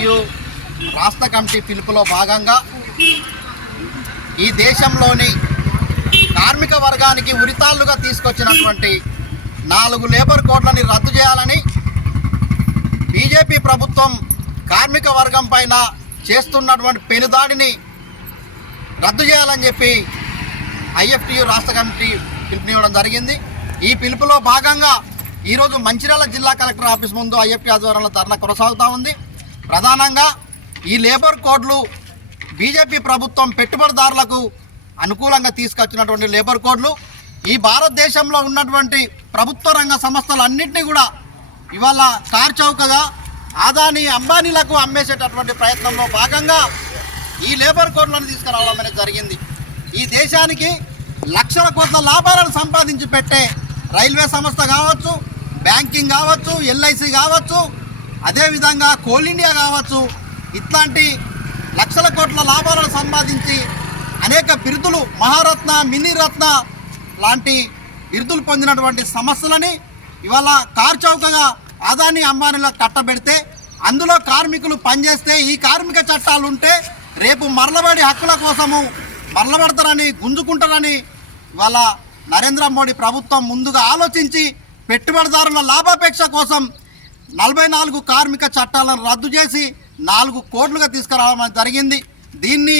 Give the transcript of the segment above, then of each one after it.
IFTU రాష్ట్ర committee పిలుపులో భాగంగా ఈ దేశంలోని కార్మిక వర్గానికి ఉరితాళ్లుగా తీసుకొచ్చినటువంటి 4 లేబర్ కోడ్లని రద్దు చేయాలని బీజేపీ ప్రభుత్వం కార్మిక వర్గం పైన చేస్తున్నటువంటి పెనుదాడిని రద్దు చేయాలని చెప్పి ఐఎఫ్టియు రాష్ట్ర కమిటీ పిలుపునివ్వడం జరిగింది. ఈ పిలుపులో భాగంగా ఈరోజు మంచిర్యాల జిల్లా కలెక్టర్ ఆఫీస్ ముందు ఐఎఫ్టి ఆధ్వర్యంలో ధర్నా కొనసాగుతూ ఉంది. ప్రధానంగా ఈ లేబర్ కోడ్లు బీజేపీ ప్రభుత్వం పెట్టుబడిదారులకు అనుకూలంగా తీసుకొచ్చినటువంటి లేబర్ కోడ్లు ఈ భారతదేశంలో ఉన్నటువంటి ప్రభుత్వ రంగ సంస్థలన్నింటినీ కూడా ఇవాళ కార్చౌకగా ఆదాని అంబానీలకు అమ్మేసేటటువంటి ప్రయత్నంలో భాగంగా ఈ లేబర్ కోడ్లను తీసుకురావడం అనేది జరిగింది. ఈ దేశానికి లక్షల కోట్ల లాభాలను సంపాదించి పెట్టే రైల్వే సంస్థ కావచ్చు, బ్యాంకింగ్ కావచ్చు, ఎల్ఐసి కావచ్చు, అదేవిధంగా కోల్ ఇండియా కావచ్చు, ఇట్లాంటి లక్షల కోట్ల లాభాలను సంపాదించి అనేక బిరుదులు మహారత్న, మినీరత్న లాంటి బిరుదులు పొందినటువంటి సంస్థలని ఇవాళ కార్చౌకగా ఆదాని అంబానీలకు కట్టబెడితే అందులో కార్మికులు పనిచేస్తే ఈ కార్మిక చట్టాలు ఉంటే రేపు మరలబడి హక్కుల కోసము మరలబడతారని గుంజుకుంటారని ఇవాళ నరేంద్ర మోడీ ప్రభుత్వం ముందుగా ఆలోచించి పెట్టుబడిదారుల లాభాపేక్ష కోసం 44 కార్మిక చట్టాలను రద్దు చేసి 4 కోట్లుగా తీసుకురావడం జరిగింది. దీన్ని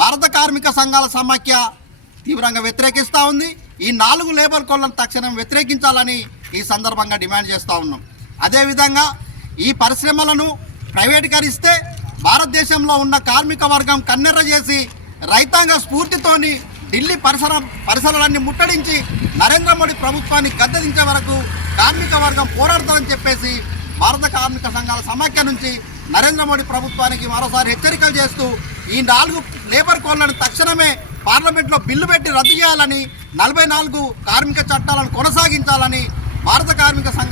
భారత కార్మిక సంఘాల సమాఖ్య తీవ్రంగా వ్యతిరేకిస్తూ ఉంది. ఈ 4 లేబర్ కోడ్లను తక్షణం వ్యతిరేకించాలని ఈ సందర్భంగా డిమాండ్ చేస్తూ ఉన్నాం. అదేవిధంగా ఈ పరిశ్రమలను ప్రైవేటీకరిస్తే భారతదేశంలో ఉన్న కార్మిక వర్గం కన్నెర్ర చేసి రైతాంగ స్ఫూర్తితోని ఢిల్లీ పరిసరాలన్నీ ముట్టడించి నరేంద్ర మోడీ ప్రభుత్వాన్ని గద్దెదించే వరకు కార్మిక వర్గం పోరాడుతుందని చెప్పేసి భారత కార్మిక సంఘాల సమాఖ్య నుంచి నరేంద్ర మోడీ ప్రభుత్వానికి మరోసారి హెచ్చరికలు చేస్తూ ఈ 4 లేబర్ కోడ్లను తక్షణమే పార్లమెంట్లో బిల్లు పెట్టి రద్దు చేయాలని 44 కార్మిక చట్టాలను కొనసాగించాలని భారత కార్మిక సంఘ